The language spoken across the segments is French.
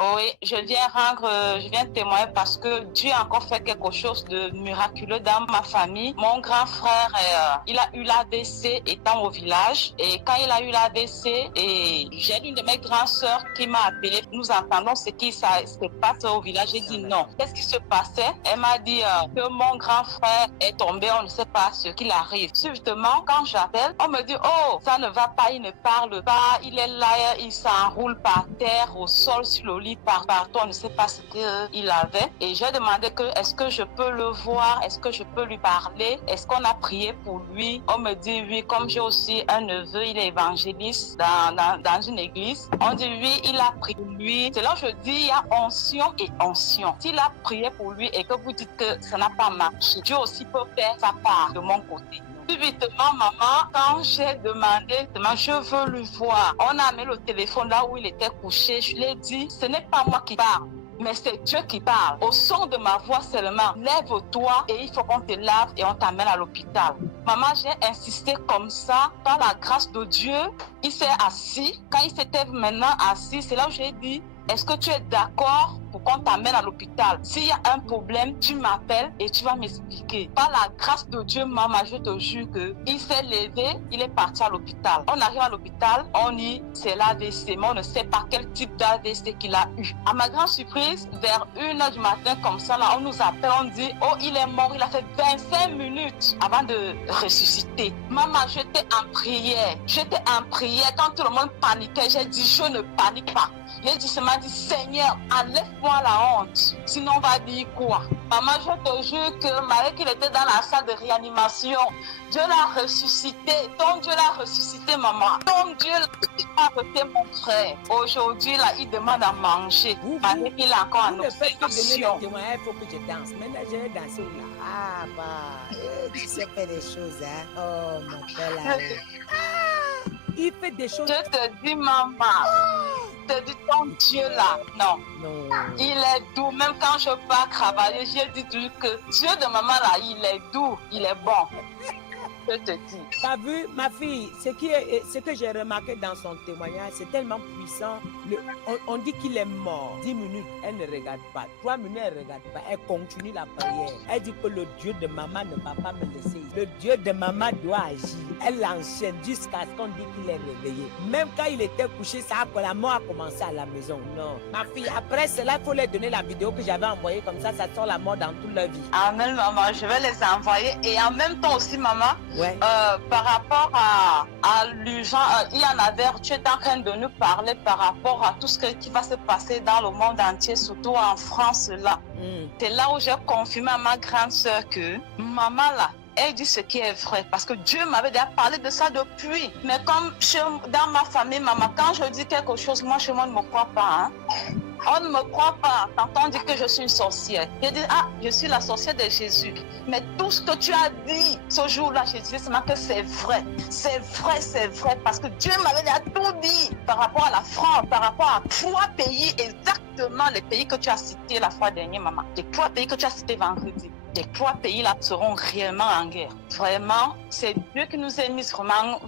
Oui, je viens témoigner parce que Dieu a encore fait quelque chose de miraculeux dans ma famille. Mon grand frère, il a eu l'AVC étant au village. Et quand il a eu l'AVC, et j'ai une de mes grandes sœurs qui m'a appelé. Nous entendons ce qui se passe au village. J'ai dit non. Qu'est-ce qui se passait? Elle m'a dit que mon grand frère est tombé. On ne sait pas ce qu'il arrive. Subitement, quand j'appelle, on me dit, oh, ça ne va pas, il ne parle pas. Il est là, il s'enroule par terre, au sol, sur le lit, partout. On ne sait pas ce qu'il avait. Et j'ai demandé que, est-ce que je peux le voir? Est-ce que je peux lui parler? Est-ce qu'on a prié pour lui? On me dit oui. Comme j'ai aussi un neveu, il est évangéliste dans une église. On dit oui, il a prié pour lui. C'est là où je dis, il y a onction et onction. S'il a prié pour lui et que vous dites que ça n'a pas marché, Dieu aussi peut faire sa part de mon côté. Subitement, maman, quand j'ai demandé, je veux le voir, on a mis le téléphone là où il était couché. Je lui ai dit, ce n'est pas moi qui parle, mais c'est Dieu qui parle. Au son de ma voix seulement, lève-toi et il faut qu'on te lave et on t'amène à l'hôpital. Maman, j'ai insisté comme ça, par la grâce de Dieu. Il s'est assis. Quand il s'était maintenant assis, c'est là où j'ai dit, est-ce que tu es d'accord pour qu'on t'amène à l'hôpital? S'il y a un problème, tu m'appelles et tu vas m'expliquer. Par la grâce de Dieu, maman, je te jure qu'il s'est levé, il est parti à l'hôpital. On arrive à l'hôpital, on dit c'est l'AVC, mais on ne sait pas quel type d'AVC qu'il a eu. À ma grande surprise, vers 1h du matin, comme ça, là, on nous appelle, on dit, oh, il est mort, il a fait 25 minutes avant de ressusciter. Maman, j'étais en prière. Quand tout le monde paniquait, j'ai dit, je ne panique pas. J'ai dit, ça m'a dit, Seigneur, enlève-moi la honte. Sinon, on va dire quoi? Maman, je te jure que malgré qu'il était dans la salle de réanimation, Dieu l'a ressuscité. Ton Dieu l'a ressuscité, maman. Ton Dieu l'a ressuscité, mon frère. Aujourd'hui, là, il demande à manger. Malgré qu'il est encore en observation. Il faut que je danse. Maintenant, je vais danser là. Ah, bah, tu sais faire des choses, hein. Oh, mon père, là. Il fait des choses. Je te dis, maman. Je te dis, ton Dieu là, non. Il est doux. Même quand je pars travailler, je dis toujours que Dieu de maman là, il est doux, il est bon. Je te dis. T'as vu, ma fille, ce que j'ai remarqué dans son témoignage, c'est tellement puissant. On dit qu'il est mort. 10 minutes, elle ne regarde pas. 3 minutes, elle ne regarde pas. Elle continue la prière. Elle dit que le Dieu de maman ne va pas me laisser. Le Dieu de maman doit agir. Elle l'enchaîne jusqu'à ce qu'on dit qu'il est réveillé. Même quand il était couché, la mort a commencé à la maison. Non. Ma fille, après cela, il faut leur donner la vidéo que j'avais envoyée. Comme ça sort la mort dans toute leur vie. Amen, maman. Je vais les envoyer. Et en même temps aussi, maman, ouais. Par rapport à l'urgence, il y en avait, tu es en train de nous parler par rapport à tout ce qui va se passer dans le monde entier, surtout en France là. C'est là où j'ai confirmé à ma grande soeur que maman là, elle dit ce qui est vrai, parce que Dieu m'avait déjà parlé de ça depuis. Mais comme dans ma famille, maman, quand je dis quelque chose, moi, chez moi, ne me croit pas. Hein? On ne me croit pas quand on dit que je suis une sorcière. Je dis, ah, je suis la sorcière de Jésus. Mais tout ce que tu as dit ce jour-là, je dis seulement que c'est vrai. C'est vrai, c'est vrai. Parce que Dieu m'avait déjà tout dit par rapport à la France, par rapport à 3 pays, exactement les pays que tu as cités la fois dernière, maman. Les 3 pays que tu as cités vendredi. Les 3 pays-là seront réellement en guerre. Vraiment, c'est Dieu qui nous a mis vraiment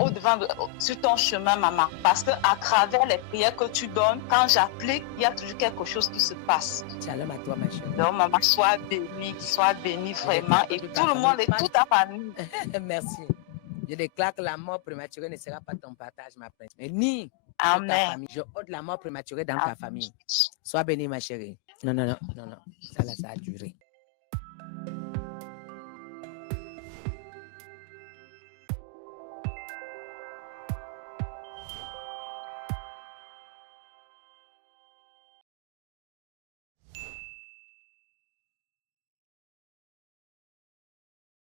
au-devant sur ton chemin, maman. Parce qu'à travers les prières que tu donnes, quand j'applique, il y a toujours quelque chose qui se passe. Shalom à toi, ma chérie. Donc, maman, sois bénie vraiment. Et tout le monde et toute ta famille. Merci. Je déclare que la mort prématurée ne sera pas ton partage, ma princesse. Mais ni Amen. Ta famille. Je ôte la mort prématurée dans ta famille. Sois bénie, ma chérie. Non. Ça a duré.